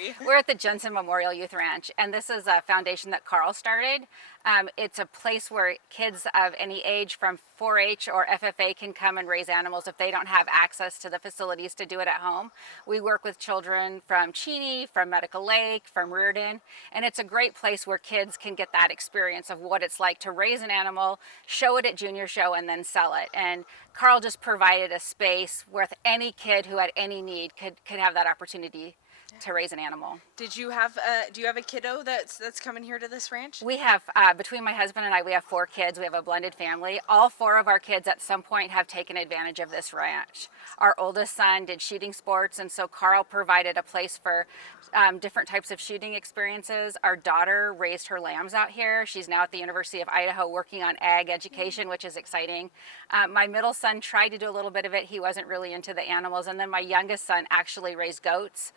we? We're at the Jensen Memorial Youth Ranch, and this is a foundation that Carl started. It's a place where kids of any age from 4-H or FFA can come and raise animals if they don't have access to the facilities to do it at home. We work with children from Cheney, from Medical Lake, from Reardon, and it's a great place where kids can get that experience of what it's like to raise an animal, show it at junior show, and then sell it. And Carl just provided a space where any kid who had any need could have that opportunity to raise an animal. Do you have a kiddo that's coming here to this ranch? We have, between my husband and I, we have 4 kids. We have a blended family. All 4 of our kids at some point have taken advantage of this ranch. Our oldest son did shooting sports, and so Carl provided a place for different types of shooting experiences. Our daughter raised her lambs out here. She's now at the University of Idaho working on ag education, which is exciting. My middle son tried to do a little bit of it. He wasn't really into the animals. And then my youngest son actually raised goats.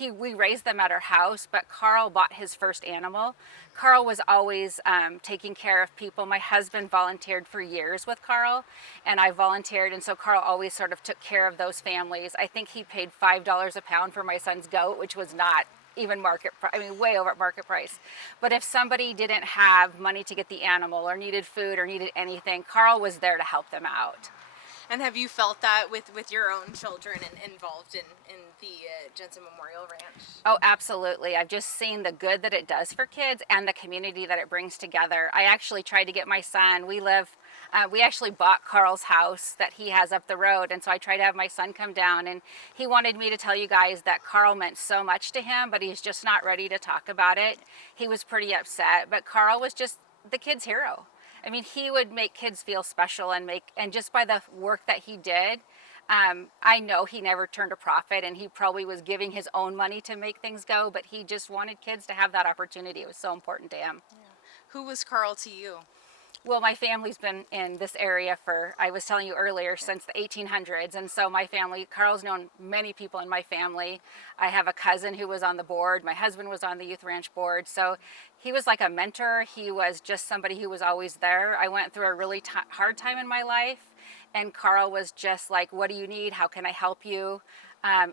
We raised them at our house, but Carl bought his first animal. Carl was always taking care of people. My husband volunteered for years with Carl, and I volunteered, and so Carl always sort of took care of those families. I think he paid $5 a pound for my son's goat, which was not even way over market price. But if somebody didn't have money to get the animal or needed food or needed anything, Carl was there to help them out. And have you felt that with your own children and involved in the Jensen Memorial Ranch? Oh, absolutely. I've just seen the good that it does for kids and the community that it brings together. I actually tried to get my son, we actually bought Carl's house that he has up the road, and so I tried to have my son come down, and he wanted me to tell you guys that Carl meant so much to him, but he's just not ready to talk about it. He was pretty upset, but Carl was just the kid's hero. I mean, he would make kids feel special and just by the work that he did, I know he never turned a profit, and he probably was giving his own money to make things go, but he just wanted kids to have that opportunity. It was so important to him. Yeah. Who was Carl to you? Well, my family's been in this area for, I was telling you earlier, since the 1800s. And so my family, Carl's known many people in my family. I have a cousin who was on the board. My husband was on the youth ranch board. So he was like a mentor. He was just somebody who was always there. I went through a really hard time in my life, and Carl was just like, what do you need? How can I help you?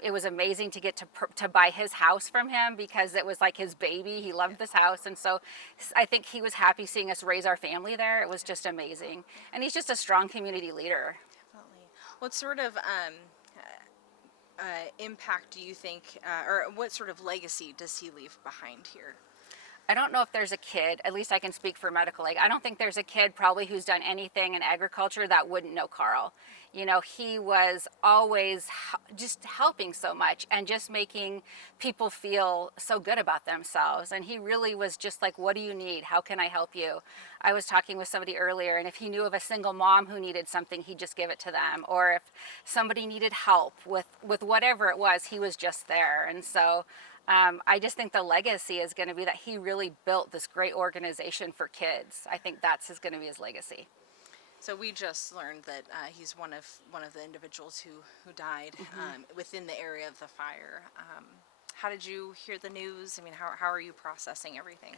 It was amazing to get to buy his house from him because it was like his baby. He loved this house, and so I think he was happy seeing us raise our family there. It was just amazing, and he's just a strong community leader. Definitely. What sort of impact do you think, or what sort of legacy does he leave behind here? I don't know if there's a kid, at least I can speak for Medical Lake, I don't think there's a kid probably who's done anything in agriculture that wouldn't know Carl. You know, he was always just helping so much and just making people feel so good about themselves. And he really was just like, what do you need? How can I help you? I was talking with somebody earlier, and if he knew of a single mom who needed something, he'd just give it to them. Or if somebody needed help with whatever it was, he was just there. And so I just think the legacy is going to be that he really built this great organization for kids. I think that's going to be his legacy. So we just learned that he's one of the individuals who died within the area of the fire. How did you hear the news? I mean, how are you processing everything?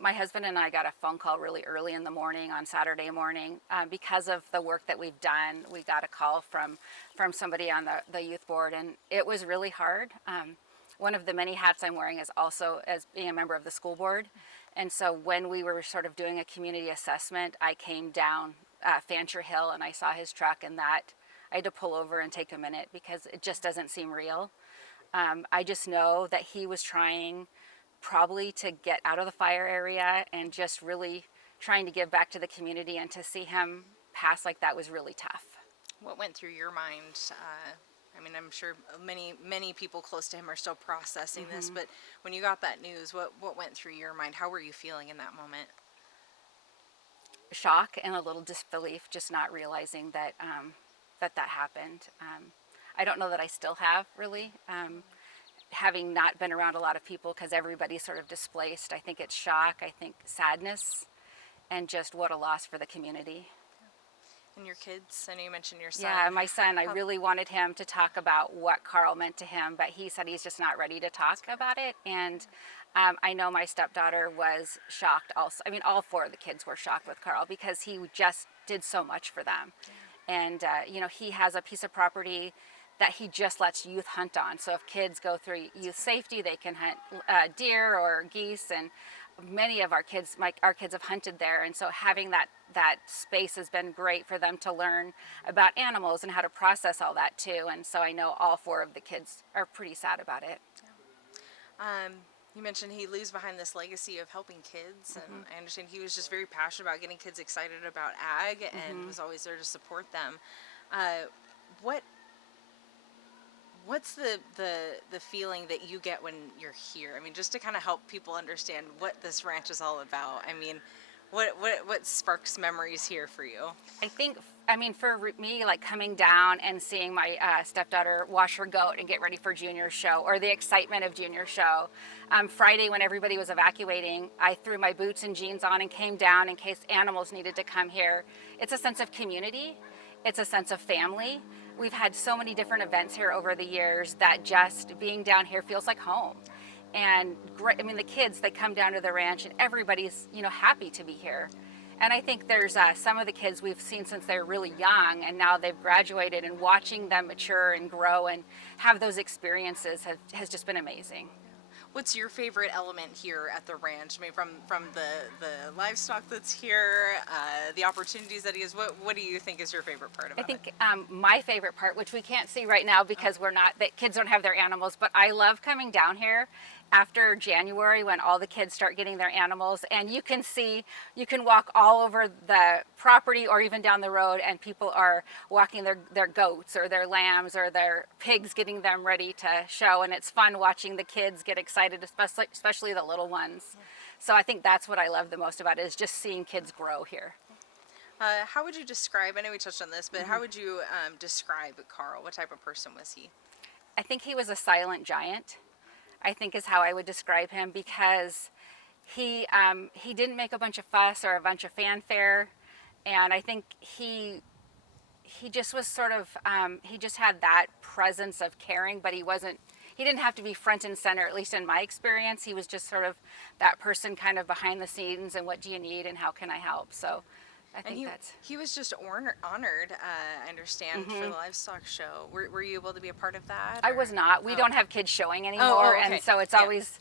My husband and I got a phone call really early in the morning on Saturday morning. Because of the work that we've done, we got a call from somebody on the youth board, and it was really hard. One of the many hats I'm wearing is also as being a member of the school board. And so when we were sort of doing a community assessment, I came down Fancher Hill and I saw his truck, and that I had to pull over and take a minute because it just doesn't seem real. I just know that he was trying probably to get out of the fire area and just really trying to give back to the community, and to see him pass like that was really tough. What went through your mind? I mean, I'm sure many people close to him are still processing this, but when you got that news, what went through your mind? How were you feeling in that moment? Shock and a little disbelief, just not realizing that that happened. I don't know that I still have, really. Having not been around a lot of people because everybody's sort of displaced, I think it's shock, I think sadness, and just what a loss for the community. And your kids? I know you mentioned your son. Yeah, my son, I really wanted him to talk about what Carl meant to him, but he said he's just not ready to talk about it. And I know my stepdaughter was shocked also. I mean, all 4 of the kids were shocked with Carl because he just did so much for them. And, you know, he has a piece of property that he just lets youth hunt on. So if kids go through youth safety, they can hunt deer or geese, and many of our kids have hunted there, and so having that space has been great for them to learn about animals and how to process all that too. And so I know all 4 of the kids are pretty sad about it. You mentioned he leaves behind this legacy of helping kids, and I understand he was just very passionate about getting kids excited about ag and was always there to support them. What's the feeling that you get when you're here? I mean, just to kind of help people understand what this ranch is all about. I mean, what sparks memories here for you? I mean, for me, like coming down and seeing my stepdaughter wash her goat and get ready for junior show, or the excitement of junior show. Friday, when everybody was evacuating, I threw my boots and jeans on and came down in case animals needed to come here. It's a sense of community. It's a sense of family. We've had so many different events here over the years that just being down here feels like home. And great, I mean, the kids, they come down to the ranch and everybody's, happy to be here. And I think there's some of the kids we've seen since they're really young, and now they've graduated, and watching them mature and grow and have those experiences has just been amazing. What's your favorite element here at the ranch? I mean, from the livestock that's here, the opportunities that he has. What do you think is your favorite part about it? I think my favorite part, which we can't see right now because the kids don't have their animals, but I love coming down here after January when all the kids start getting their animals, and you can walk all over the property or even down the road, and people are walking their goats or their lambs or their pigs, getting them ready to show, and it's fun watching the kids get excited, especially the little ones. So I think that's what I love the most about it, is just seeing kids grow here. How would you describe, I know we touched on this, but how would you describe Carl? What type of person was he? I think he was a silent giant, I think is how I would describe him, because he didn't make a bunch of fuss or a bunch of fanfare, and I think he just was sort of, he just had that presence of caring, but he didn't have to be front and center, at least in my experience. He was just sort of that person kind of behind the scenes, and what do you need and how can I help? So I think he was just honored, I understand, for the livestock show. Were you able to be a part of that? I was not. We don't have kids showing anymore, okay. And so it's always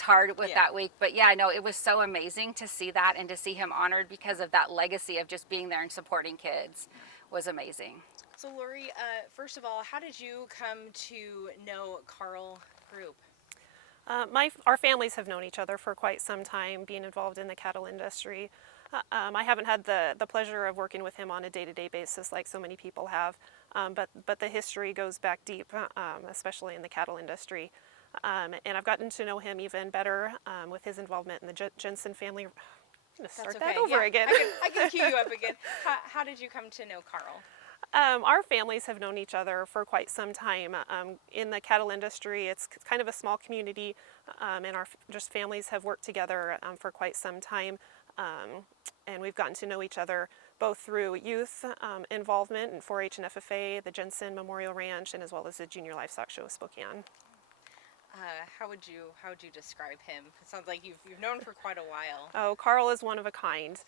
hard with that week. But yeah, no, it was so amazing to see that and to see him honored because of that legacy of just being there and supporting kids was amazing. So Lori, first of all, how did you come to know Carl Grub? Our families have known each other for quite some time, being involved in the cattle industry. I haven't had the pleasure of working with him on a day-to-day basis like so many people have, but the history goes back deep, especially in the cattle industry. And I've gotten to know him even better with his involvement in the Jensen family. I'm going to start that over again. I can cue you up again. How did you come to know Carl? Our families have known each other for quite some time. In the cattle industry, it's kind of a small community, and our families have worked together for quite some time. And we've gotten to know each other both through youth involvement in 4-H and FFA, the Jensen Memorial Ranch, and as well as the Junior Livestock Show of Spokane. How would you describe him? It sounds like you've known for quite a while. Oh, Carl is one of a kind.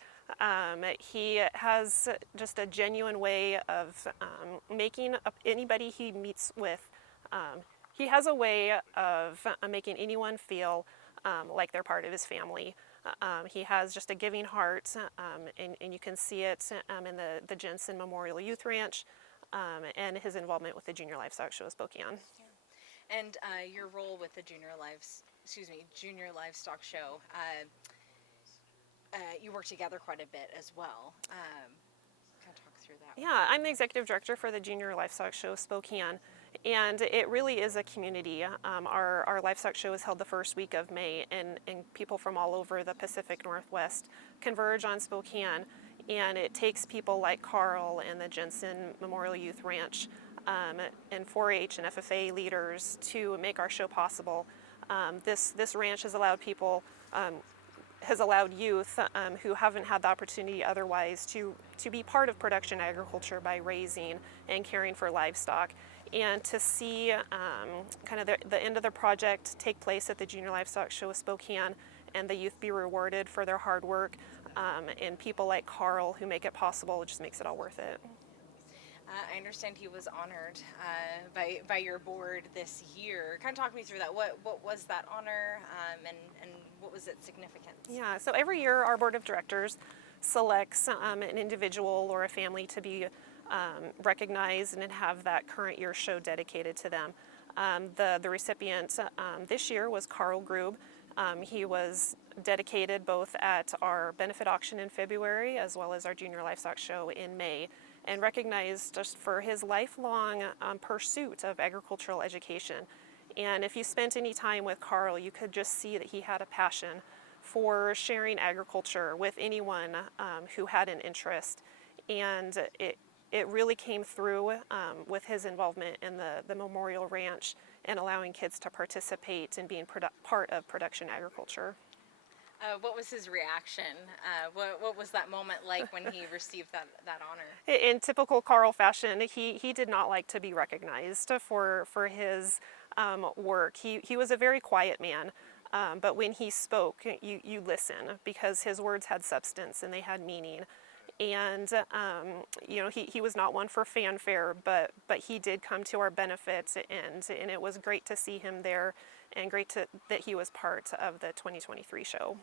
He has just a genuine way of making anybody he meets with. He has a way of making anyone feel like they're part of his family. He has just a giving heart, and you can see it in the Jensen Memorial Youth Ranch and his involvement with the Junior Livestock Show of Spokane. And your role with the Junior Livestock Show, you work together quite a bit as well. Kind of talk through that. Yeah, I'm the executive director for the Junior Livestock Show of Spokane, and it really is a community. Our livestock show is held the first week of May, and people from all over the Pacific Northwest converge on Spokane, and it takes people like Carl and the Jensen Memorial Youth Ranch and 4-H and FFA leaders to make our show possible. This ranch has allowed people, has allowed youth who haven't had the opportunity otherwise to be part of production agriculture by raising and caring for livestock. And to see kind of the end of the project take place at the Junior Livestock Show of Spokane and the youth be rewarded for their hard work, and people like Carl who make it possible, it just makes it all worth it. I understand he was honored by your board this year. Kind of talk me through that. What was that honor, and what was its significance? Yeah, so every year our board of directors selects an individual or a family to be recognized and have that current year show dedicated to them. The recipient this year was Carl Grub. He was dedicated both at our benefit auction in February as well as our junior livestock show in May, and recognized just for his lifelong pursuit of agricultural education. And if you spent any time with Carl, you could just see that he had a passion for sharing agriculture with anyone who had an interest. And it really came through with his involvement in the Memorial Ranch and allowing kids to participate in being part of production agriculture. What was his reaction? What was that moment like when he received that honor? In typical Carl fashion, he did not like to be recognized for his work. He was a very quiet man, but when he spoke, you listen because his words had substance and they had meaning. And he was not one for fanfare, but he did come to our benefit, and it was great to see him there, and great that he was part of the 2023 show.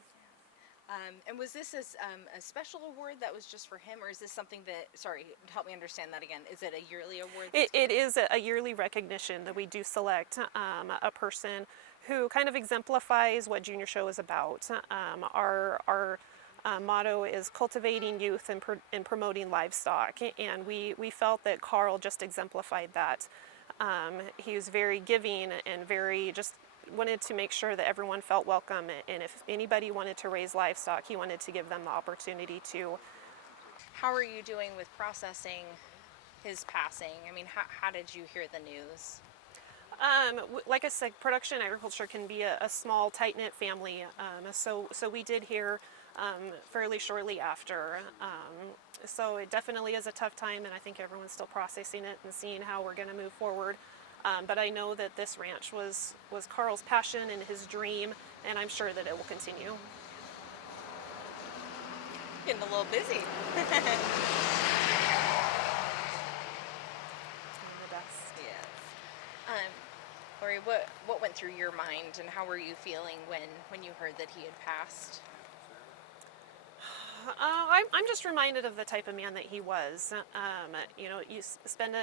And was this a special award that was just for him, or is this something that, sorry, help me understand that again, is it a yearly award? It is a yearly recognition that we do select a person who kind of exemplifies what Junior Show is about. Our motto is cultivating youth and promoting livestock, and we felt that Carl just exemplified that. He was very giving and very just wanted to make sure that everyone felt welcome, and if anybody wanted to raise livestock, he wanted to give them the opportunity to. How are you doing with processing his passing? I mean, how did you hear the news? Like I said, production agriculture can be a small, tight-knit family, so we did hear fairly shortly after. So it definitely is a tough time, and I think everyone's still processing it and seeing how we're going to move forward. But I know that this ranch was Carl's passion and his dream, and I'm sure that it will continue. Getting a little busy. The best. Yes. Lori, what went through your mind, and how were you feeling when you heard that he had passed? I'm just reminded of the type of man that he was. You spend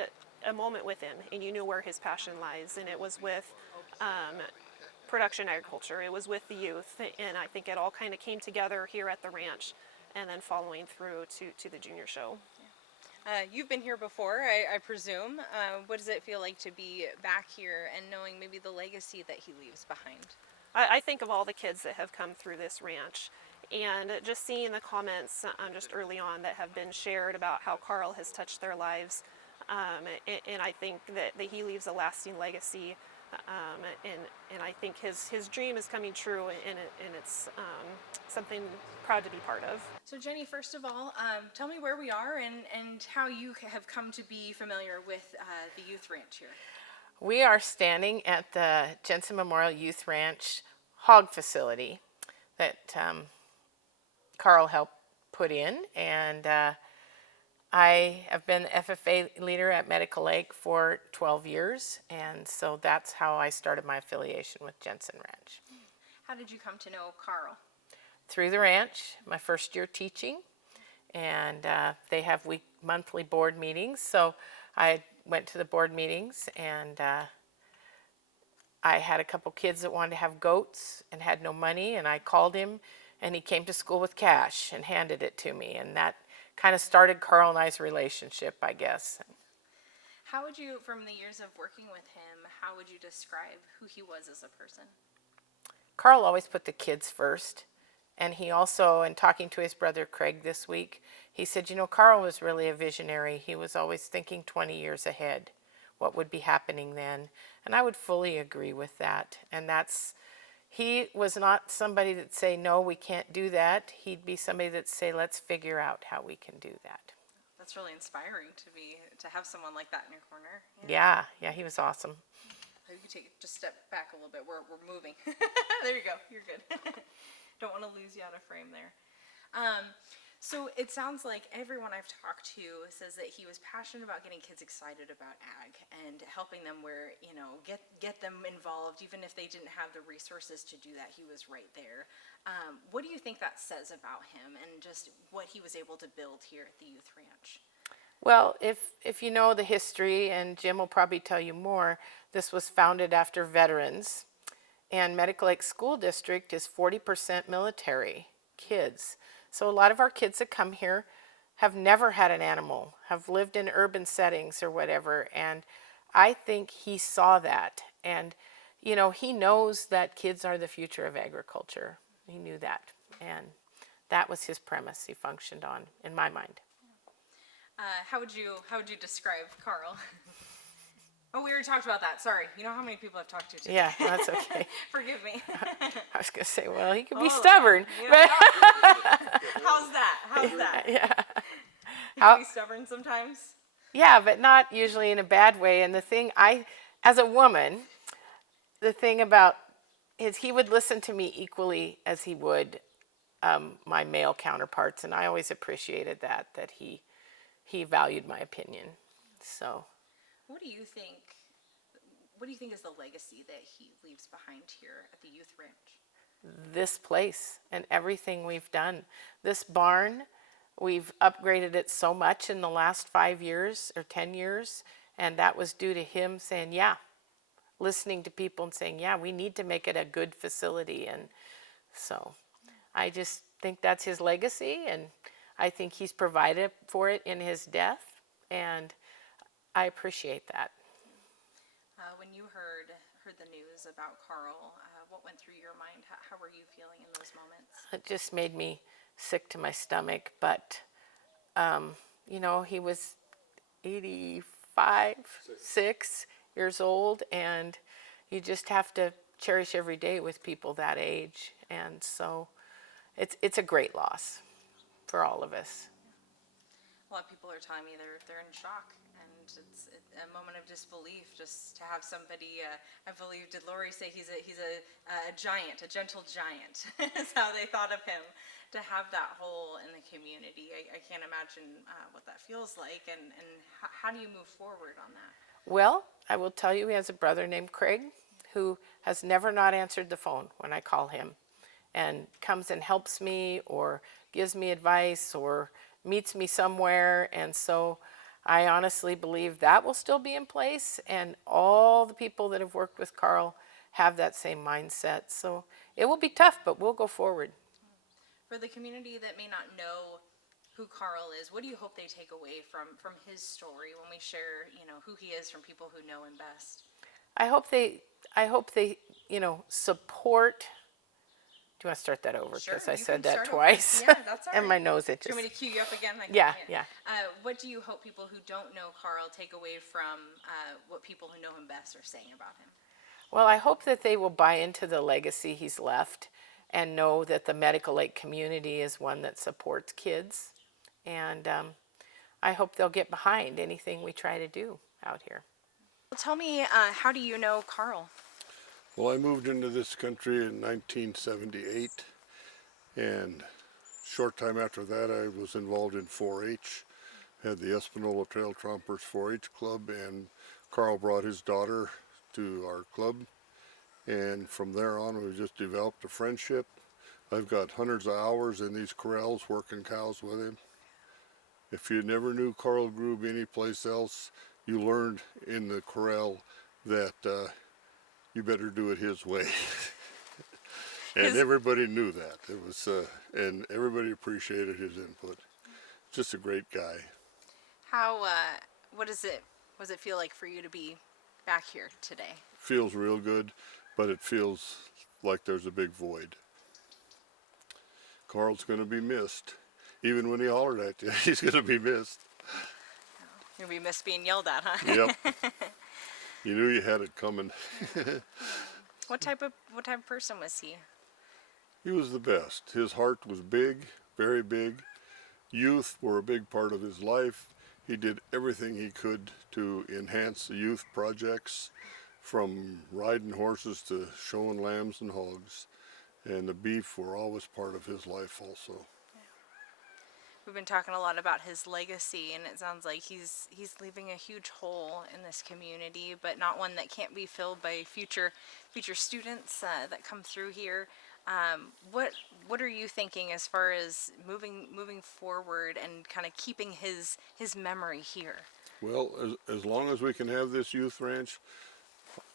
a moment with him, and you knew where his passion lies, and it was with production agriculture. It was with the youth, and I think it all kind of came together here at the ranch, and then following through to the junior show. You've been here before, I presume. What does it feel like to be back here and knowing maybe the legacy that he leaves behind? I think of all the kids that have come through this ranch, and just seeing the comments just early on that have been shared about how Carl has touched their lives, and I think that he leaves a lasting legacy, and I think his dream is coming true, and it's something proud to be part of. So Jenny, first of all, tell me where we are and how you have come to be familiar with the youth ranch here. We are standing at the Jensen Memorial Youth Ranch hog facility that Carl helped put in, and I have been the FFA leader at Medical Lake for 12 years, and so that's how I started my affiliation with Jensen Ranch. How did you come to know Carl? Through the ranch, my first year teaching, and they have monthly board meetings, so I went to the board meetings, and I had a couple kids that wanted to have goats and had no money, and I called him, and he came to school with cash and handed it to me, and that kind of started Carl and I's relationship, I guess. How would you, from the years of working with him, how would you describe who he was as a person? Carl always put the kids first, and he also, in talking to his brother Craig this week, he said, Carl was really a visionary. He was always thinking 20 years ahead, what would be happening then, and I would fully agree with that. And he was not somebody that'd say, no, we can't do that. He'd be somebody that'd say, let's figure out how we can do that. That's really inspiring to have someone like that in your corner. Yeah, he was awesome. You can just step back a little bit. We're moving. There you go. You're good. Don't want to lose you out of frame there. So it sounds like everyone I've talked to says that he was passionate about getting kids excited about ag and helping them where, get them involved, even if they didn't have the resources to do that. He was right there. What do you think that says about him and just what he was able to build here at the youth ranch? Well, if you know the history, and Jim will probably tell you more, this was founded after veterans. And Medical Lake School District is 40% military kids. So a lot of our kids that come here have never had an animal, have lived in urban settings or whatever. And I think he saw that. And, he knows that kids are the future of agriculture. He knew that. And that was his premise he functioned on, in my mind. How would you describe Carl? Oh, we already talked about that. Sorry. You know how many people I've talked to today? Yeah, that's okay. Forgive me. I was going to say, well, he could be stubborn. But how's that? Yeah. He can be stubborn sometimes. Yeah, but not usually in a bad way. And the thing as a woman, the thing about is he would listen to me equally as he would my male counterparts. And I always appreciated that he valued my opinion. So. What do you think is the legacy that he leaves behind here at the youth ranch? This place and everything we've done. This barn, we've upgraded it so much in the last 5 years or 10 years, and that was due to him saying, yeah, listening to people and saying, yeah, we need to make it a good facility. And so I just think that's his legacy, and I think he's provided for it in his death, and I appreciate that. When you heard the news about Carl, what went through your mind? How were you feeling in those moments? It just made me sick to my stomach, but he was 6 years old, and you just have to cherish every day with people that age, and so it's a great loss for all of us. A lot of people are telling me they're in shock, and it's a moment of disbelief just to have somebody. I believe, did Lori say he's a giant, a gentle giant? Is how they thought of him. To have that hole in the community, I can't imagine what that feels like. And how do you move forward on that? Well, I will tell you, he has a brother named Craig who has never not answered the phone when I call him, and comes and helps me or gives me advice or meets me somewhere. And so I honestly believe that will still be in place, and all the people that have worked with Carl have that same mindset. So it will be tough, but we'll go forward. For the community that may not know who Carl is, what do you hope they take away from his story when we share, who he is from people who know him best? I hope they support. Do you want to start that over? Sure, because I you said can that start twice. over. Yeah, that's all And right. my nose itches. Do you want me to cue you up again? Yeah. What do you hope people who don't know Carl take away from what people who know him best are saying about him? Well, I hope that they will buy into the legacy he's left and know that the Medical Lake community is one that supports kids. And I hope they'll get behind anything we try to do out here. Well, tell me, how do you know Carl? Well, I moved into this country in 1978, and short time after that I was involved in 4-H, had the Espanola Trail Trompers 4-H club, and Carl brought his daughter to our club, and from there on we just developed a friendship. I've got hundreds of hours in these corrals working cows with him. If you never knew Carl Grub anyplace else, you learned in the corral that you better do it his way. And everybody knew that. It was, and everybody appreciated his input. Just a great guy. What does it feel like for you to be back here today? Feels real good, but it feels like there's a big void. Carl's going to be missed. Even when he hollered at you, he's going to be missed. You're going to be missed being yelled at, huh? Yep. You knew you had it coming. What type of person was he? He was the best. His heart was big, very big. Youth were a big part of his life. He did everything he could to enhance the youth projects, from riding horses to showing lambs and hogs. And the beef were always part of his life also. We've been talking a lot about his legacy, and it sounds like he's leaving a huge hole in this community, but not one that can't be filled by future students that come through here. What are you thinking as far as moving forward and kind of keeping his memory here? Well, as long as we can have this youth ranch,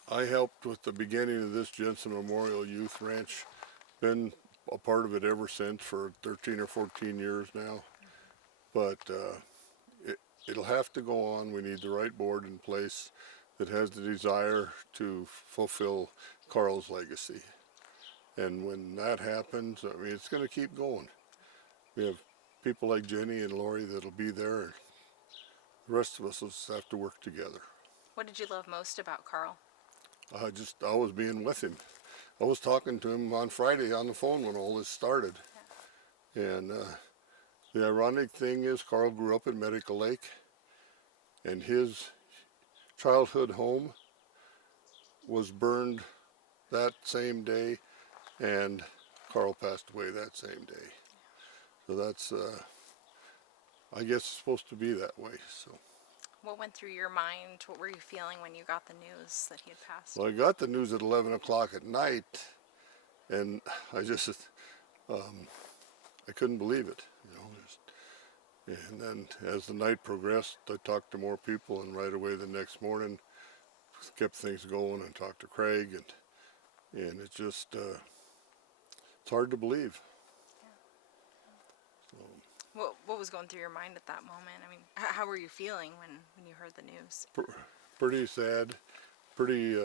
I helped with the beginning of this Jensen Memorial Youth Ranch. Been a part of it ever since for 13 or 14 years now. But it'll have to go on. We need the right board in place that has the desire to fulfill Carl's legacy. And when that happens, I mean, it's going to keep going. We have people like Jenny and Lori that'll be there, and the rest of us will just have to work together. What did you love most about Carl? Just always being with him. I was talking to him on Friday on the phone when all this started. And the ironic thing is Carl grew up in Medical Lake, and his childhood home was burned that same day, and Carl passed away that same day. So that's, I guess it's supposed to be that way. So. What went through your mind? What were you feeling when you got the news that he had passed? Well, I got the news at 11 o'clock at night, and I just, I couldn't believe it, you know. And then as the night progressed, I talked to more people, and right away the next morning, kept things going and talked to Craig, and it's just, it's hard to believe. What was going through your mind at that moment? I mean, how were you feeling when you heard the news? Pretty sad, pretty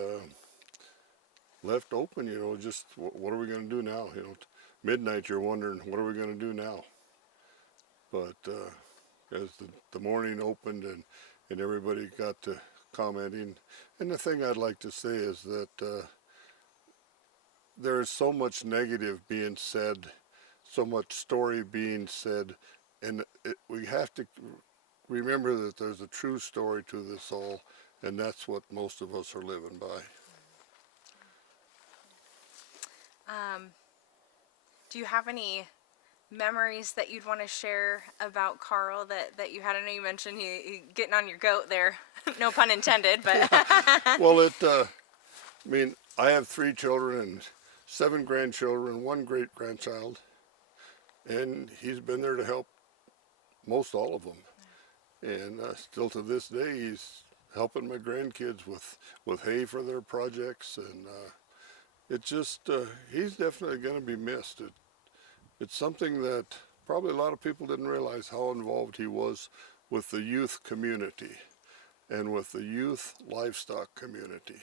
left open, you know, just what are we going to do now? You know, midnight you're wondering, what are we going to do now? But as the morning opened and everybody got to commenting, and the thing I'd like to say is that there is so much negative being said, so much story being said, and we have to remember that there's a true story to this all, and that's what most of us are living by. Do you have any memories that you'd want to share about Carl that you had? I know you mentioned he getting on your goat there, no pun intended, but. Well, I mean, I have 3 children and 7 grandchildren, 1 great-grandchild, and he's been there to help most all of them. And still to this day, he's helping my grandkids with hay for their projects, and it just, he's definitely going to be missed. It's something that probably a lot of people didn't realize how involved he was with the youth community and with the youth livestock community.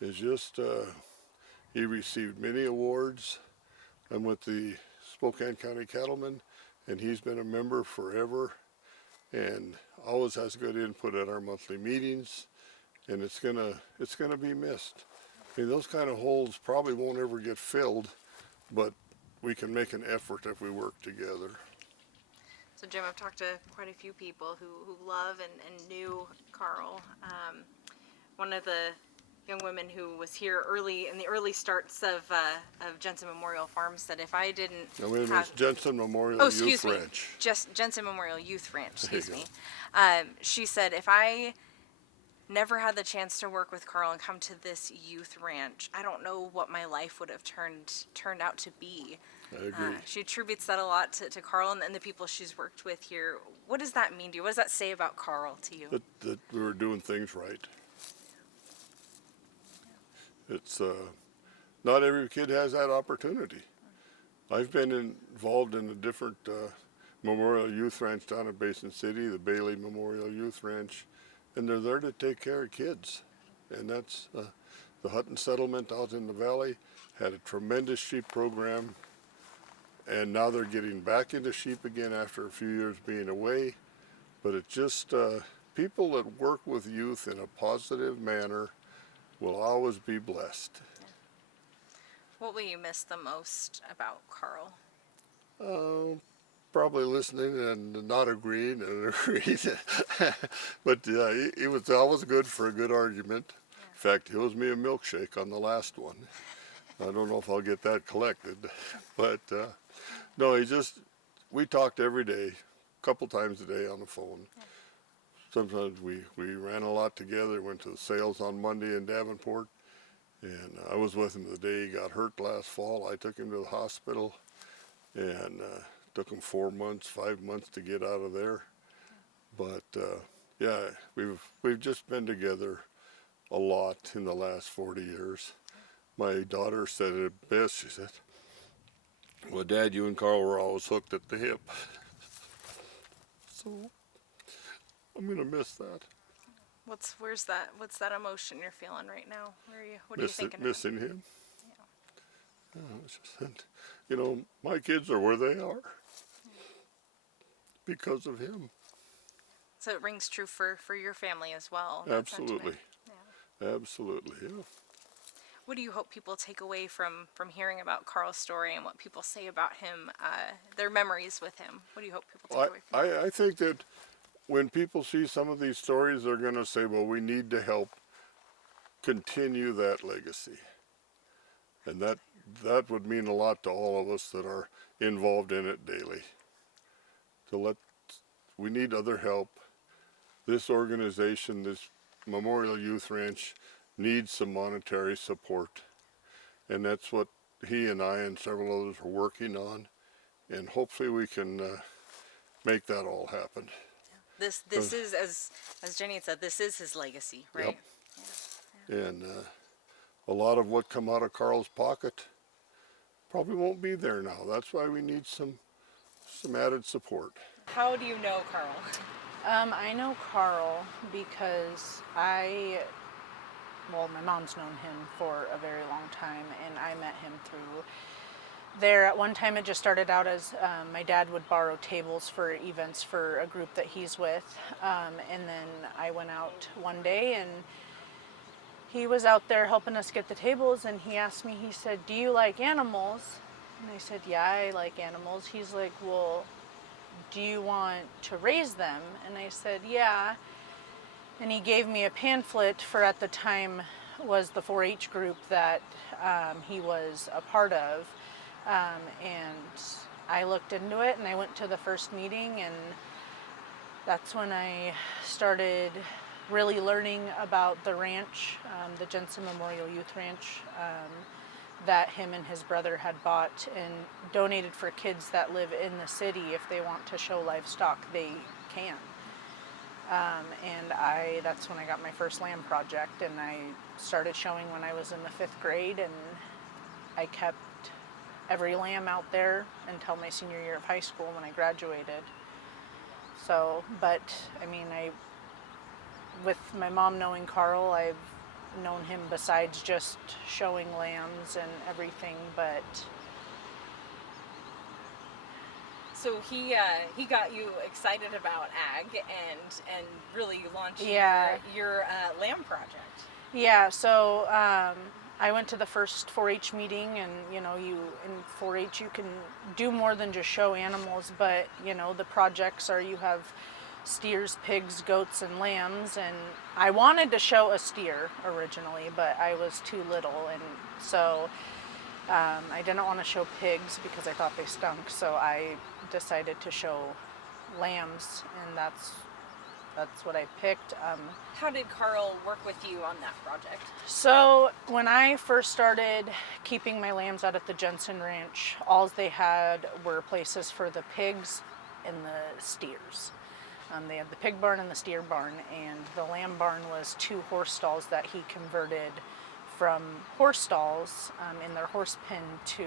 It's just, he received many awards. I'm with the Spokane County Cattlemen, and he's been a member forever, and always has good input at our monthly meetings, and it's gonna be missed. I mean, those kind of holes probably won't ever get filled, but we can make an effort if we work together. So Jim, I've talked to quite a few people who love and knew Carl. One of the young women who was here in the early starts of Jensen Memorial Farm said if I didn't Now, wait a minute, have... it's Jensen Memorial Youth Ranch. Jensen Memorial Youth Ranch, excuse me. Go. She said if I never had the chance to work with Carl and come to this youth ranch, I don't know what my life would have turned out to be. I agree. She attributes that a lot to Carl and the people she's worked with here. What does that mean to you? What does that say about Carl to you? That we were doing things right. It's not every kid has that opportunity. I've been involved in a different Memorial Youth Ranch down in Basin City, the Bailey Memorial Youth Ranch, and they're there to take care of kids. And that's the Hutton Settlement out in the valley had a tremendous sheep program, and now they're getting back into sheep again after a few years being away. But it's just people that work with youth in a positive manner will always be blessed. What will you miss the most about Carl? Probably listening and not agreeing and agreeing. But he was always good for a good argument. Yeah. In fact, he owes me a milkshake on the last one. I don't know if I'll get that collected. But no, we talked every day, a couple times a day on the phone. Sometimes we ran a lot together, went to the sales on Monday in Davenport, and I was with him the day he got hurt last fall. I took him to the hospital, and took him 4 months, 5 months to get out of there. But yeah, we've just been together a lot in the last 40 years. My daughter said it best. She said, "Well, Dad, you and Carl were always hooked at the hip." So I'm gonna miss that. What's that emotion you're feeling right now? What are you thinking? Missing him. It's just, you know, my kids are where they are because of him. So it rings true for your family as well. that Absolutely. sentiment. Yeah. Absolutely, yeah. What do you hope people take away from hearing about Carl's story and what people say about him, their memories with him? What do you hope people take away from that? I think that when people see some of these stories, they're going to say, well, we need to help continue that legacy. And that would mean a lot to all of us that are involved in it daily. We need other help. This organization, this Memorial Youth Ranch, needs some monetary support. And that's what he and I and several others are working on. And hopefully we can make that all happen. This is, as Jenny had said, this is his legacy, right? Yep. And a lot of what come out of Carl's pocket probably won't be there now. That's why we need some added support. How do you know Carl? I know Carl because my mom's known him for a very long time, and I met him through there. At one time it just started out as my dad would borrow tables for events for a group that he's with, and then I went out one day and he was out there helping us get the tables, and he asked me, he said, "Do you like animals?" And I said, "Yeah, I like animals." He's like, "Well, do you want to raise them?" And I said, "Yeah." And he gave me a pamphlet for, at the time, was the 4-H group that he was a part of. And I looked into it, and I went to the first meeting, and that's when I started really learning about the ranch, the Jensen Memorial Youth Ranch, that him and his brother had bought and donated for kids that live in the city. If they want to show livestock, they can. And that's when I got my first lamb project, and I started showing when I was in the 5th grade, and I kept every lamb out there until my senior year of high school when I graduated. So, but I mean, with my mom knowing Carl, I've known him besides just showing lambs and everything, but So he got you excited about ag and really launched your lamb project. yeah, so I went to the first 4-H meeting, and in 4-H you can do more than just show animals, but the projects are, you have steers, pigs, goats, and lambs, and I wanted to show a steer originally, but I was too little, and so I didn't want to show pigs because I thought they stunk, so I decided to show lambs, and that's what I picked. How did Carl work with you on that project? So when I first started keeping my lambs out at the Jensen Ranch, all they had were places for the pigs and the steers. They had the pig barn and the steer barn, and the lamb barn was 2 horse stalls that he converted from horse stalls in their horse pen to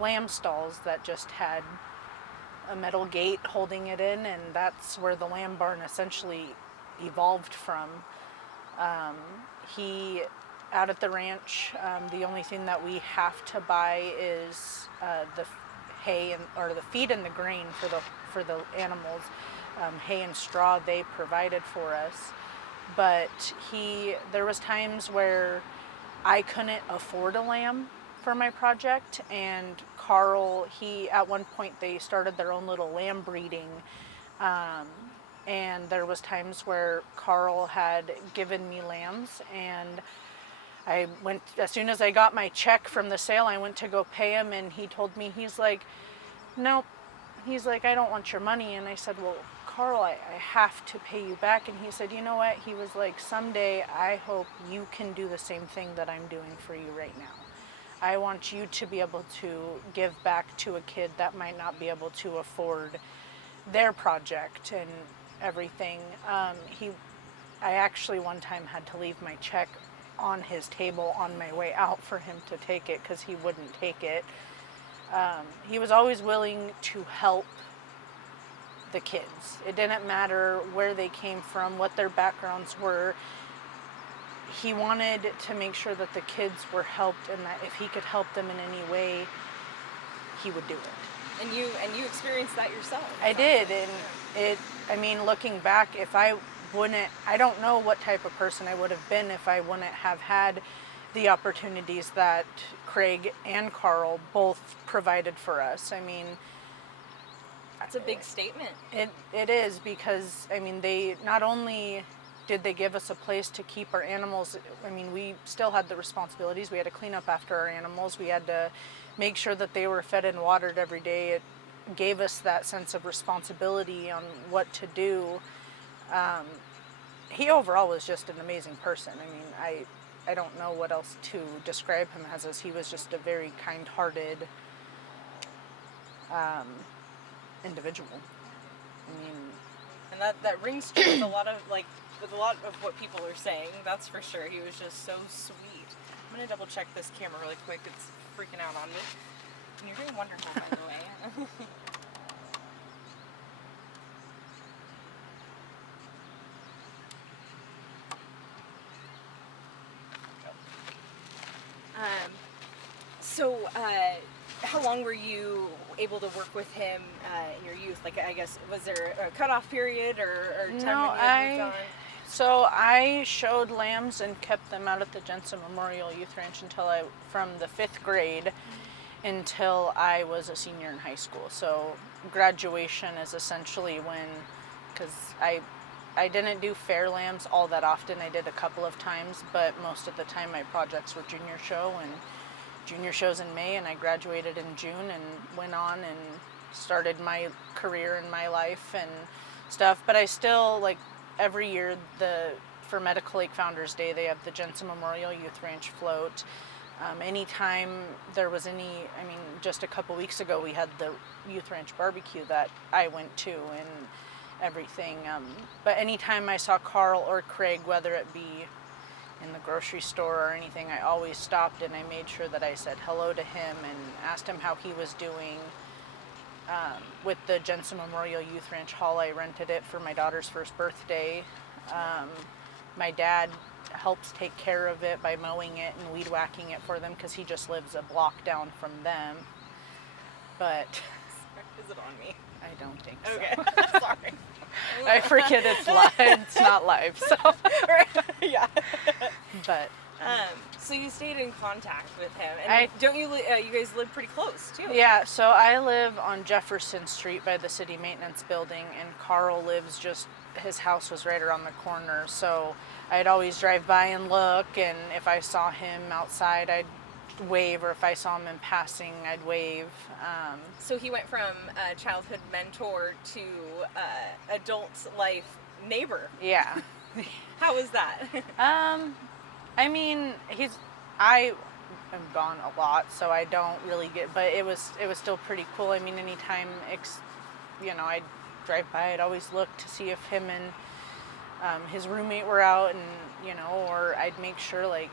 lamb stalls that just had a metal gate holding it in, and that's where the lamb barn essentially evolved from. Out at the ranch, the only thing that we have to buy is the hay or the feed and the grain for the animals. Hay and straw they provided for us, but there was times where I couldn't afford a lamb for my project, and Carl, at one point they started their own little lamb breeding, and there was times where Carl had given me lambs, and I went, as soon as I got my check from the sale, I went to go pay him, and he told me, he's like, "Nope, he's like, I don't want your money. And I said, well, Carl, I have to pay you back. And he said, you know what? He was like, someday I hope you can do the same thing that I'm doing for you right now. I want you to be able to give back to a kid that might not be able to afford their project and everything. I actually one time had to leave my check on his table on my way out for him to take it because he wouldn't take it. He was always willing to help the kids. It didn't matter where they came from, what their backgrounds were. He wanted to make sure that the kids were helped, and that if he could help them in any way, he would do it. And you experienced that yourself. I did, and I mean, looking back, if I don't know what type of person I would have been if I wouldn't have had the opportunities that Craig and Carl both provided for us. I mean, It's a big statement. it is, because I mean, they not only did they give us a place to keep our animals. I mean, we still had the responsibilities. We had to clean up after our animals. We had to make sure that they were fed and watered every day. It gave us that sense of responsibility on what to do. He overall was just an amazing person. I mean, I don't know what else to describe him as he was just a very kind-hearted individual. I mean, And that rings true with a lot of what people are saying. That's for sure. He was just so sweet. I'm gonna double check this camera really quick. It's freaking out on me. And you're doing wonderful, by the way. So, how long were you able to work with him in your youth? Like, I guess, was there a cutoff period or time when you had moved on? So I showed lambs and kept them out at the Jensen Memorial Youth Ranch from the 5th grade until I was a senior in high school. So graduation is essentially because I didn't do fair lambs all that often. I did a couple of times, but most of the time my projects were junior show, and junior shows in May, and I graduated in June and went on and started my career in my life and stuff. But I still, like, every year for Medical Lake Founders Day, they have the Jensen Memorial Youth Ranch float. Anytime there was just a couple weeks ago we had the Youth Ranch barbecue that I went to and everything. But anytime I saw Carl or Craig, whether it be in the grocery store or anything, I always stopped and I made sure that I said hello to him and asked him how he was doing. With the Jensen Memorial Youth Ranch Hall, I rented it for my daughter's first birthday. My dad helps take care of it by mowing it and weed whacking it for them because he just lives a block down from them. But Is it on me? I don't think so. Okay. Sorry. I forget it's live. It's not live, so. Yeah. But so you stayed in contact with him, and don't you? You guys live pretty close too. yeah, so I live on Jefferson Street by the city maintenance building, and Carl lives his house was right around the corner, so I'd always drive by and look, and if I saw him outside, I'd wave, or if I saw him in passing, I'd wave. So he went from a childhood mentor to adult life neighbor. Yeah. How was that? I mean, I am gone a lot, so I don't really but it was still pretty cool. I mean, anytime, I'd drive by, I'd always look to see if him and his roommate were out, and, or I'd make sure, like,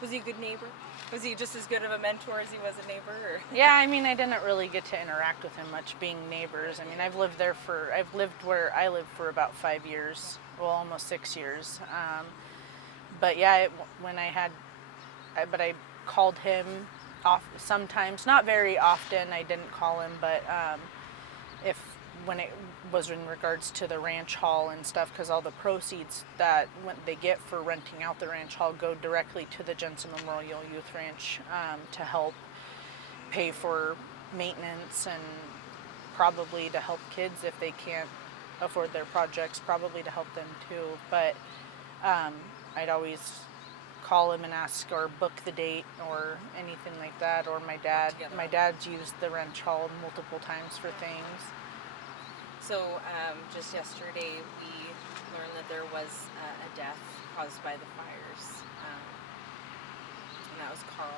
Was he a good neighbor? Was he just as good of a mentor as he was a neighbor? Or? Yeah, I mean, I didn't really get to interact with him much being neighbors. I mean, I've lived where I live for about 5 years, well, almost 6 years. But yeah, I called him off sometimes, not very often. I didn't call him, but when it was in regards to the ranch hall and stuff, because all the proceeds that they get for renting out the ranch hall go directly to the Jensen Memorial Youth Ranch to help pay for maintenance and probably to help kids if they can't afford their projects, probably to help them too. But I'd always call him and ask or book the date or anything like that. Or my dad's used the wrench hall multiple times for things. So just yesterday we learned that there was a death caused by the fires, and that was Carl.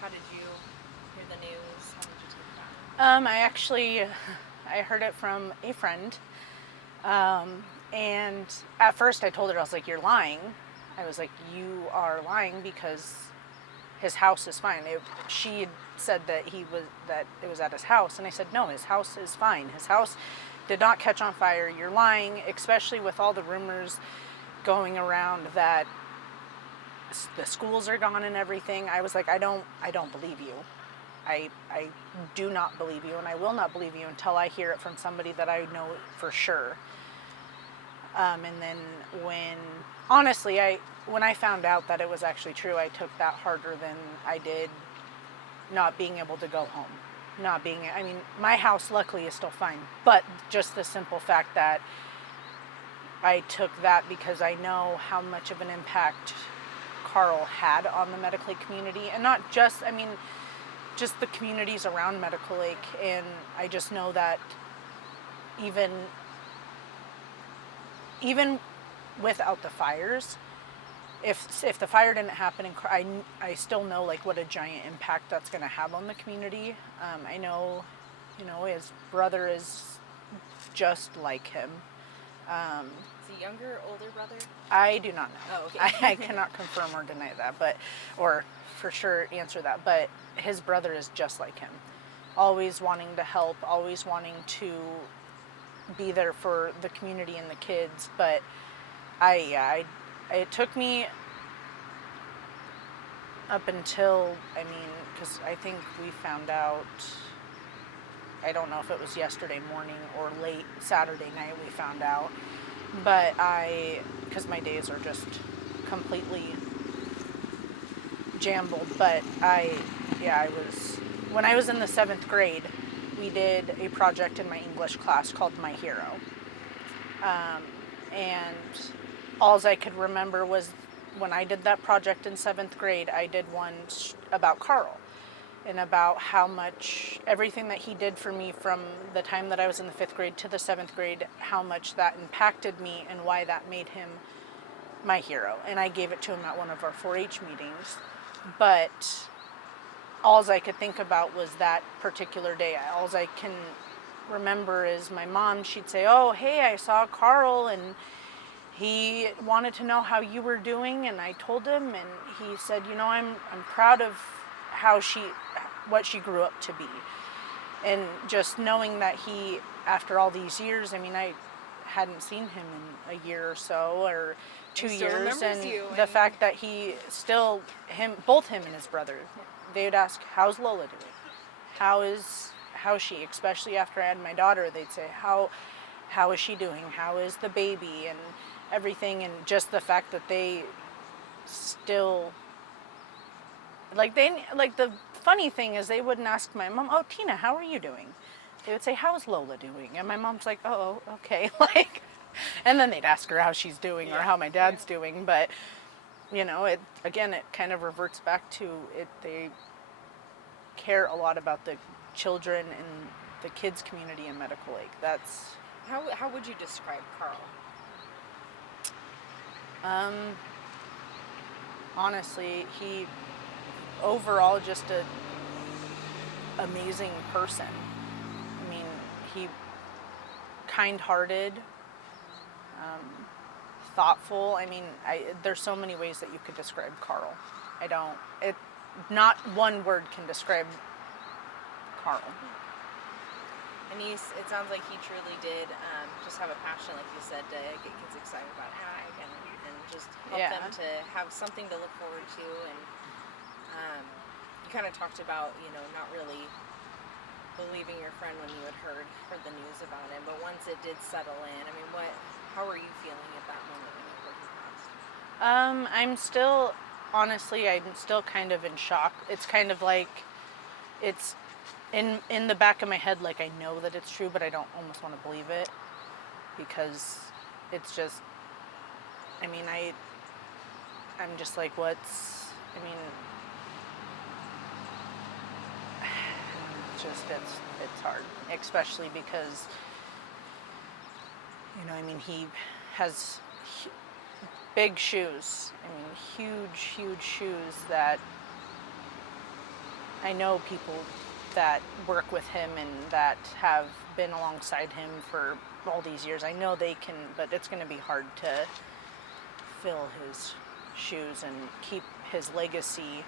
How did you hear the news? How did you take that? I heard it from a friend. And at first I told her, I was like, you're lying. I was like, you are lying because his house is fine. She had said that it was at his house. And I said, no, his house is fine. His house did not catch on fire. You're lying, especially with all the rumors going around that the schools are gone and everything. I was like, I don't believe you. I do not believe you, and I will not believe you until I hear it from somebody that I know for sure. And then when I found out that it was actually true, I took that harder than I did not being able to go home. My house luckily is still fine, but just the simple fact that I took that because I know how much of an impact Carl had on the Medical Lake community, and not just, just the communities around Medical Lake. And I just know that even without the fires, if the fire didn't happen, I still know like what a giant impact that's going to have on the community. I know, his brother is just like him. Is he younger, older brother? I do not know. Oh, okay. I cannot confirm or deny that, or for sure answer that. But his brother is just like him, always wanting to help, always wanting to be there for the community and the kids. But it took me up until, because I think we found out, I don't know if it was yesterday morning or late Saturday night we found out, but because my days are just completely jumbled, but when I was in the 7th grade, we did a project in my English class called My Hero. And all I could remember was when I did that project in 7th grade, I did one about Carl and about how much everything that he did for me from the time that I was in the 5th grade to the 7th grade, how much that impacted me and why that made him my hero. And I gave it to him at one of our 4-H meetings. But all I could think about was that particular day. All I can remember is my mom, she'd say, oh, hey, I saw Carl and he wanted to know how you were doing, and I told him, and he said, I'm proud of what she grew up to be. And just knowing that he, after all these years, I hadn't seen him in a year or so, or 2 years, and the fact that he still, both him and his brother, they would ask, how's Lola doing? How's she? Especially after I had my daughter, they'd say, how is she doing? How is the baby? And everything. And just the fact that they still, the funny thing is they wouldn't ask my mom, oh, Tina, how are you doing? They would say, how's Lola doing? And my mom's like, oh, okay. And then they'd ask her how she's doing or how my dad's doing. But, it kind of reverts back to it. They care a lot about the children and the kids community in Medical Lake. That's... How would you describe Carl? Honestly, he overall just a amazing person. He kind-hearted, thoughtful. There's so many ways that you could describe Carl. Not one word can describe Carl. And it sounds like he truly did just have a passion, like you said, to get kids excited about ag and just help them to have something to look forward to. And you kind of talked about, not really believing your friend when you had heard the news about him, but once it did settle in, how were you feeling at that moment when you heard he passed? I'm still kind of in shock. It's kind of like, it's in the back of my head, like I know that it's true, but I don't almost want to believe it, because it's just, I'm just like, what's, I mean, it's hard, especially because, you know, I mean, he has big shoes. I mean, huge shoes that I know people that work with him and that have been alongside him for all these years. I know they can, but it's going to be hard to fill his shoes and keep his legacy.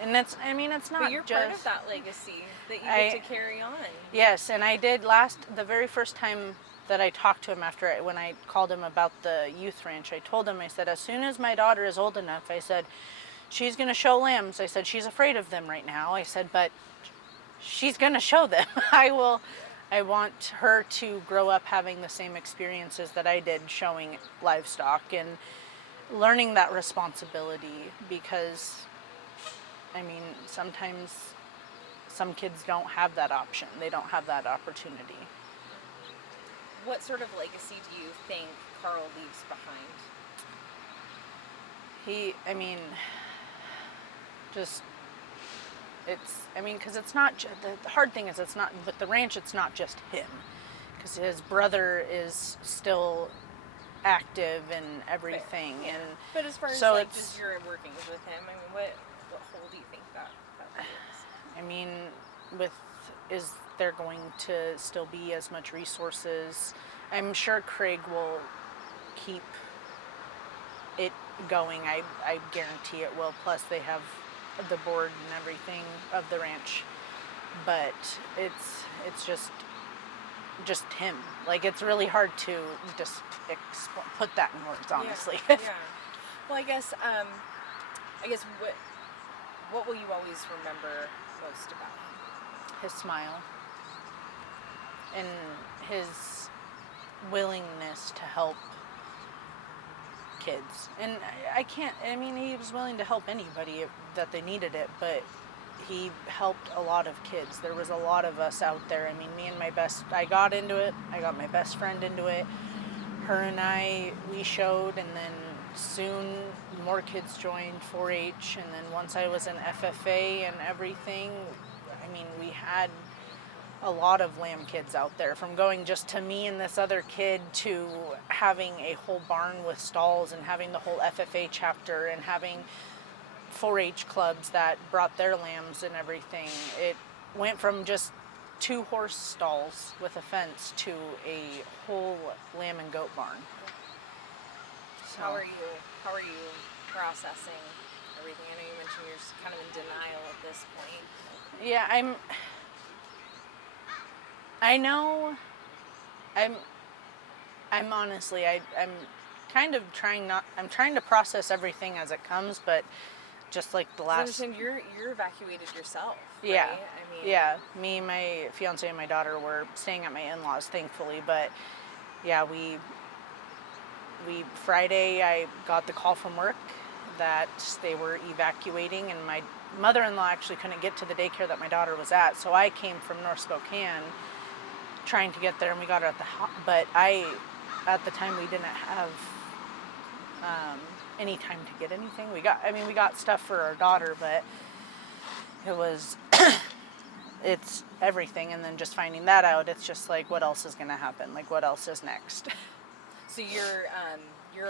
And that's, I mean, it's not But you're just part of that legacy that you get to carry on. Yes, and I did the very first time that I talked to him when I called him about the youth ranch, I told him, I said, as soon as my daughter is old enough, I said, she's going to show lambs. I said, she's afraid of them right now. I said, but she's going to show them. I want her to grow up having the same experiences that I did showing livestock and learning that responsibility, because, I mean, sometimes some kids don't have that option. They don't have that opportunity. What sort of legacy do you think Carl leaves behind? I mean, just, because it's not, the hard thing is it's not, with the ranch, it's not just him. Because his brother is still active and everything. Yeah. And but as far as so like just your workings with him, I mean, what role do you think that plays? I mean, is there going to still be as much resources? I'm sure Craig will keep it going. I guarantee it will. Plus they have the board and everything of the ranch. But it's just him. Like, it's really hard to just put that in words, honestly. Yeah. Well, I guess what will you always remember most about him? His smile and his willingness to help kids. And I mean, he was willing to help anybody that they needed it, but he helped a lot of kids. There was a lot of us out there. I mean, I got into it. I got my best friend into it. Her and I, we showed, and then soon more kids joined 4-H, and then once I was in FFA and everything, I mean, we had a lot of lamb kids out there, from going just to me and this other kid to having a whole barn with stalls and having the whole FFA chapter and having 4-H clubs that brought their lambs and everything. It went from just 2 horse stalls with a fence to a whole lamb and goat barn. So, How are you processing everything? I know you mentioned you're kind of in denial at this point. yeah, I'm honestly, I'm kind of I'm trying to process everything as it comes, but just like the I last, understand you're evacuated yourself. yeah, Right? I mean, yeah, me, my fiance, and my daughter were staying at my in-laws, thankfully, but yeah, we Friday I got the call from work that they were evacuating, and my mother-in-law actually couldn't get to the daycare that my daughter was at, so I came from North Spokane trying to get there, and we got her but at the time we didn't have any time to get anything. We got stuff for our daughter, but it was it's everything. And then just finding that out, it's just like, what else is going to happen? Like, what else is next? So you're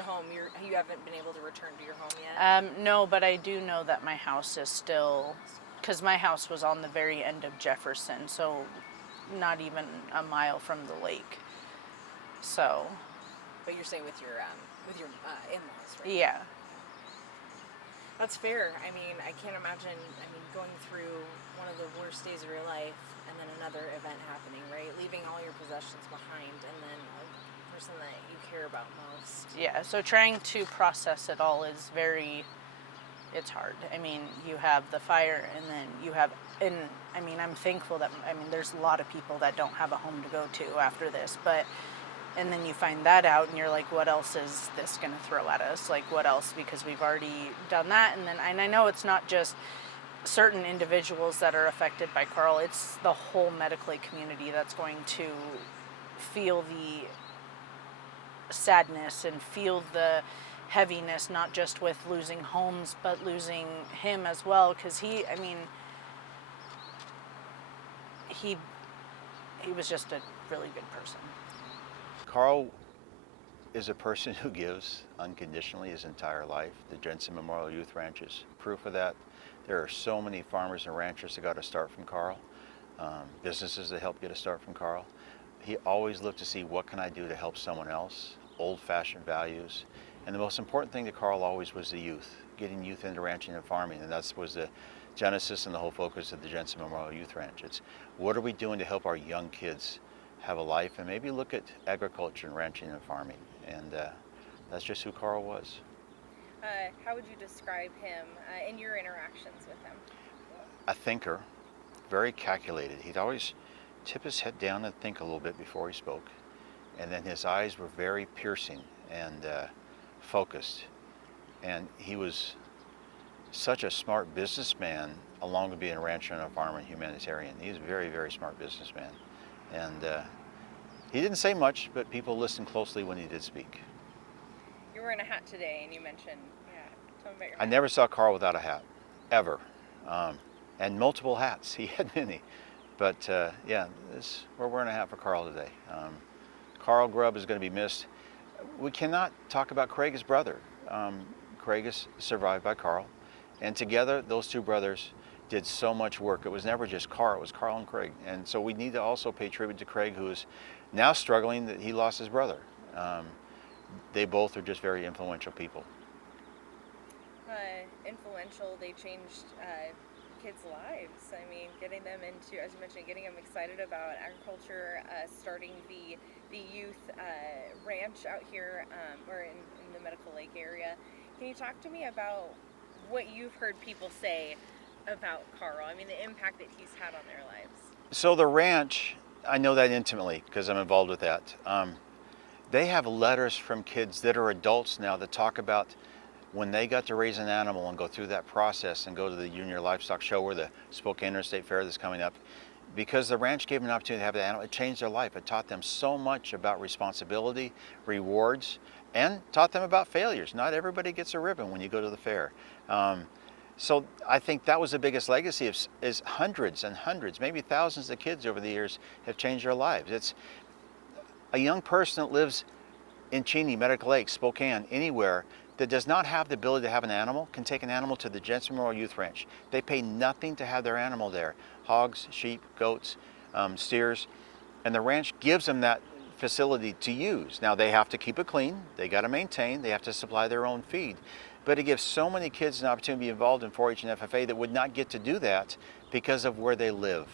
home. You haven't been able to return to your home yet. No, but I do know that my house is still, because my house was on the very end of Jefferson, so not even a mile from the lake. So. But you're staying with your in-laws, right? Yeah. That's fair. I mean, I can't imagine. I mean, going through one of the worst days of your life, and then another event happening, right? Leaving all your possessions behind, and then a person that you care about most. Yeah. So trying to process it all is it's hard. I mean, you have the fire, and then I mean, I'm thankful that, there's a lot of people that don't have a home to go to after this, and then you find that out, and you're like, what else is this going to throw at us? Like, what else? Because we've already done that. And I know it's not just certain individuals that are affected by Carl. It's the whole medical community that's going to feel the sadness and feel the heaviness, not just with losing homes, but losing him as well. Because he was just a really good person. Carl is a person who gives unconditionally his entire life. The Jensen Memorial Youth Ranch is proof of that. There are so many farmers and ranchers that got a start from Carl, businesses that helped get a start from Carl. He always looked to see, what can I do to help someone else? Old-fashioned values. And the most important thing to Carl always was the youth, getting youth into ranching and farming, and that was the genesis and the whole focus of the Jensen Memorial Youth Ranch. It's, what are we doing to help our young kids have a life and maybe look at agriculture and ranching and farming? And that's just who Carl was. How would you describe him in your interactions with him? A thinker, very calculated. He'd always tip his head down and think a little bit before he spoke. And then his eyes were very piercing and focused. And he was such a smart businessman, along with being a rancher and a farmer and humanitarian. He was a very, very smart businessman. And he didn't say much, but people listened closely when he did speak. You're wearing a hat today, and you mentioned, tell me about your I hat. never saw Carl without a hat, ever. And multiple hats, he had many. But yeah, we're wearing a hat for Carl today. Carl Grub is going to be missed. We cannot talk about Craig, his brother. Craig is survived by Carl. And together, those two brothers did so much work. It was never just Carl, it was Carl and Craig. And so we need to also pay tribute to Craig, who is now struggling that he lost his brother. They both are just very influential people. Influential, they changed kids' lives. I mean, getting them into, as you mentioned, getting them excited about agriculture, starting the youth ranch out here, or in the Medical Lake area. Can you talk to me about what you've heard people say about Carl? I mean, the impact that he's had on their lives. So the ranch, I know that intimately because I'm involved with that. They have letters from kids that are adults now that talk about when they got to raise an animal and go through that process and go to the Junior Livestock Show or the Spokane Interstate Fair that's coming up. Because the ranch gave them an opportunity to have the animal, it changed their life. It taught them so much about responsibility, rewards, and taught them about failures. Not everybody gets a ribbon when you go to the fair. So I think that was the biggest legacy, is hundreds and hundreds, maybe thousands of kids over the years have changed their lives. It's a young person that lives in Cheney, Medical Lake, Spokane, anywhere, that does not have the ability to have an animal can take an animal to the Jensen Memorial Youth Ranch. They pay nothing to have their animal there. Hogs, sheep, goats, steers, and the ranch gives them that facility to use. Now they have to keep it clean, they got to maintain, they have to supply their own feed. But it gives so many kids an opportunity to be involved in 4-H and FFA that would not get to do that because of where they live.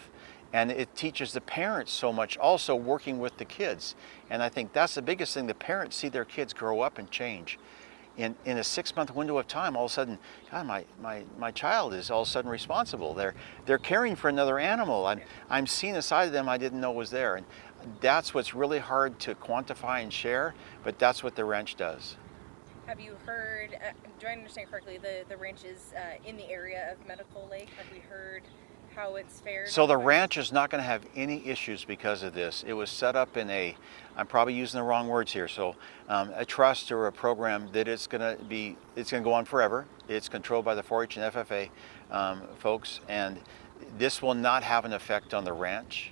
And it teaches the parents so much also working with the kids. And I think that's the biggest thing. The parents see their kids grow up and change. In a 6-month window of time, all of a sudden, God, my child is all of a sudden responsible. They're caring for another animal. I'm seeing a side of them I didn't know was there. And that's what's really hard to quantify and share, but that's what the ranch does. Have you heard, do I understand correctly, the ranch is in the area of Medical Lake? Have we heard how it's fared? So the ranch is not going to have any issues because of this. It was set up in a, I'm probably using the wrong words here, so a trust or a program that it's going to go on forever. It's controlled by the 4-H and FFA folks, and this will not have an effect on the ranch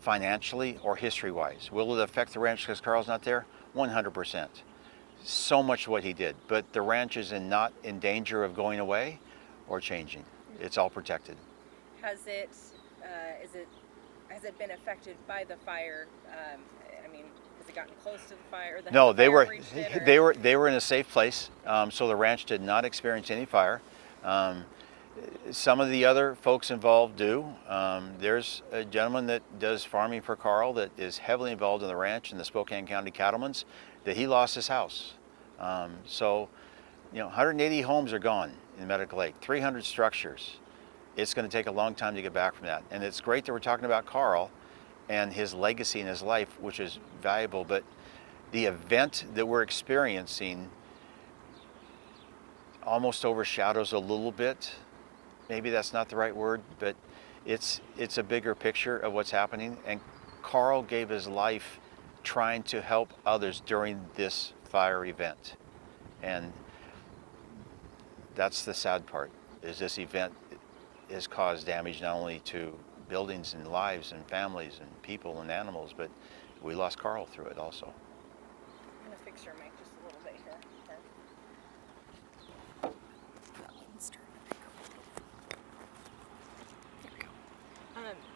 financially or history-wise. Will it affect the ranch because Carl's not there? 100%. So much what he did, but the ranch is not in danger of going away or changing. It's all protected. Has it been affected by the fire? I mean, has it gotten close to the fire? No, they were in a safe place, so the ranch did not experience any fire. Some of the other folks involved do. There's a gentleman that does farming for Carl that is heavily involved in the ranch and the Spokane County Cattlemen's, that he lost his house. So, 180 homes are gone in Medical Lake, 300 structures. It's going to take a long time to get back from that. And it's great that we're talking about Carl and his legacy in his life, which is valuable, but the event that we're experiencing almost overshadows a little bit. Maybe that's not the right word, but it's a bigger picture of what's happening. And Carl gave his life trying to help others during this fire event. And that's the sad part, is this event has caused damage not only to buildings and lives and families and people and animals, but we lost Carl through it also. I'm gonna fix your mic just a little bit here.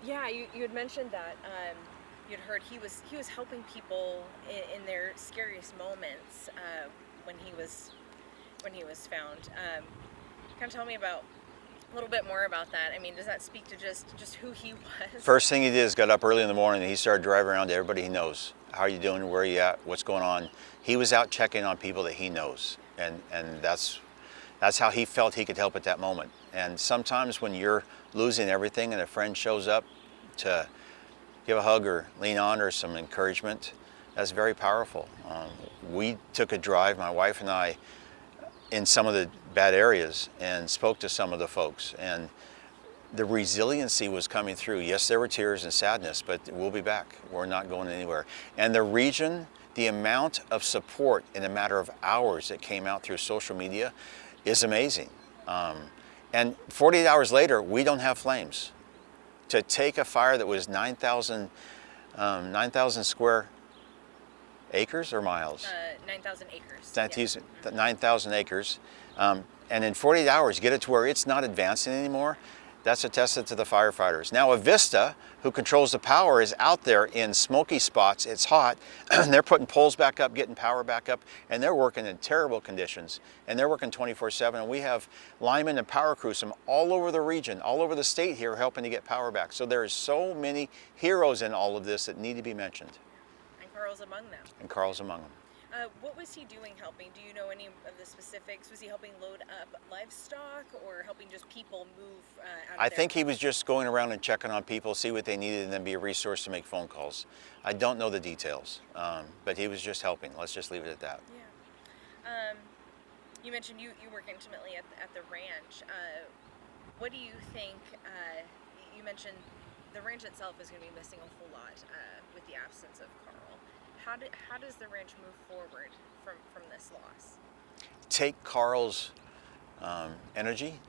Yeah, you had mentioned that you'd heard he was helping people in their scariest moments when he was found. Kind of tell me about a little bit more about that. I mean, does that speak to just who he was? First thing he did is got up early in the morning and he started driving around to everybody he knows. How are you doing? Where are you at? What's going on? He was out checking on people that he knows, and that's how he felt he could help at that moment. And sometimes when you're losing everything and a friend shows up to give a hug or lean on or some encouragement, that's very powerful. We took a drive, my wife and I, in some of the bad areas and spoke to some of the folks, and the resiliency was coming through. Yes, there were tears and sadness, but we'll be back. We're not going anywhere. And the region, the amount of support in a matter of hours that came out through social media is amazing. And 48 hours later, we don't have flames. To take a fire that was 9,000 square acres or miles? 9,000 acres. 9,000 acres. And in 48 hours, get it to where it's not advancing anymore. That's attested to the firefighters. Now, Avista, who controls the power, is out there in smoky spots. It's hot. They're putting poles back up, getting power back up, and they're working in terrible conditions. And they're working 24/7. And we have linemen and power crews from all over the region, all over the state here, helping to get power back. So there's so many heroes in all of this that need to be mentioned. And Carl's among them. And Carl's among them. What was he doing helping? Do you know any of the specifics? Was he helping load up livestock or helping just people move out of I think he was just going around and checking on people, see what they needed, and then be a resource to make phone calls. I don't know the details, but he was just helping. Let's just leave it at that. Yeah. You mentioned you work intimately at the ranch. What do you think, you mentioned the ranch itself is going to be missing a whole lot with the absence of Carl. How does the ranch move forward from this loss? Take Carl's energy,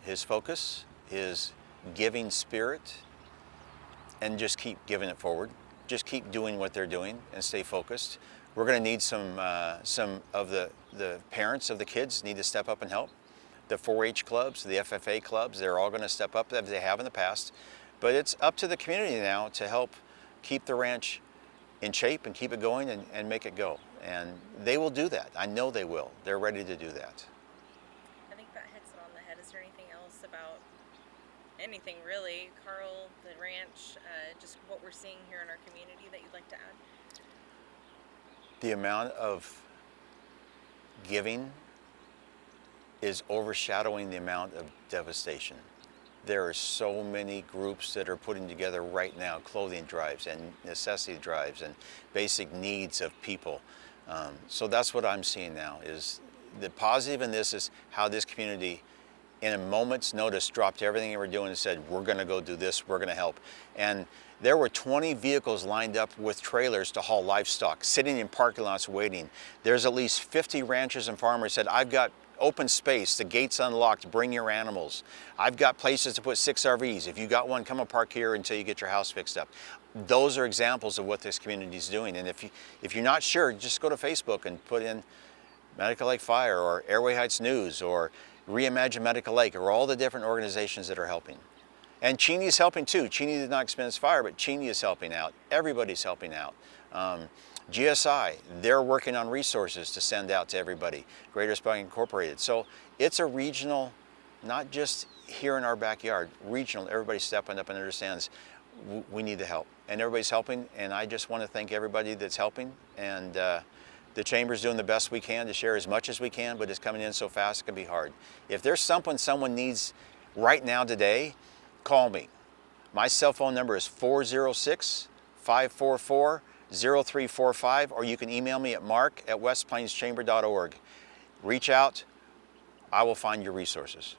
his focus, his giving spirit, and just keep giving it forward. Just keep doing what they're doing and stay focused. We're going to need some of the parents of the kids need to step up and help. The 4-H clubs, the FFA clubs, they're all going to step up as they have in the past. But it's up to the community now to help keep the ranch in shape and keep it going and make it go. And they will do that. I know they will. They're ready to do that. I think that hits it on the head. Is there anything else about anything really, Carl, the ranch, just what we're seeing here in our community that you'd like to add? The amount of giving is overshadowing the amount of devastation. There are so many groups that are putting together right now clothing drives and necessity drives and basic needs of people. So that's what I'm seeing now, is the positive in this is how this community in a moment's notice dropped everything they were doing and said, we're going to go do this, we're going to help. And there were 20 vehicles lined up with trailers to haul livestock, sitting in parking lots waiting. There's at least 50 ranchers and farmers said, I've got open space, the gate's unlocked, bring your animals. I've got places to put 6 RVs. If you got one, come and park here until you get your house fixed up. Those are examples of what this community is doing. And if you're not sure, just go to Facebook and put in Medical Lake Fire or Airway Heights News or Reimagine Medical Lake, or all the different organizations that are helping. And Cheney is helping too. Cheney did not experience fire, but Cheney is helping out. Everybody's helping out. GSI, they're working on resources to send out to everybody. Greater Spalding Incorporated. So it's a regional, not just here in our backyard, regional. Everybody's stepping up and understands we need the help. And everybody's helping, and I just want to thank everybody that's helping. And the Chamber's doing the best we can to share as much as we can, but it's coming in so fast it can be hard. If there's something someone needs right now today, call me. My cell phone number is 406-544-0345, or you can email me at mark@westplainschamber.org. Reach out. I will find your resources.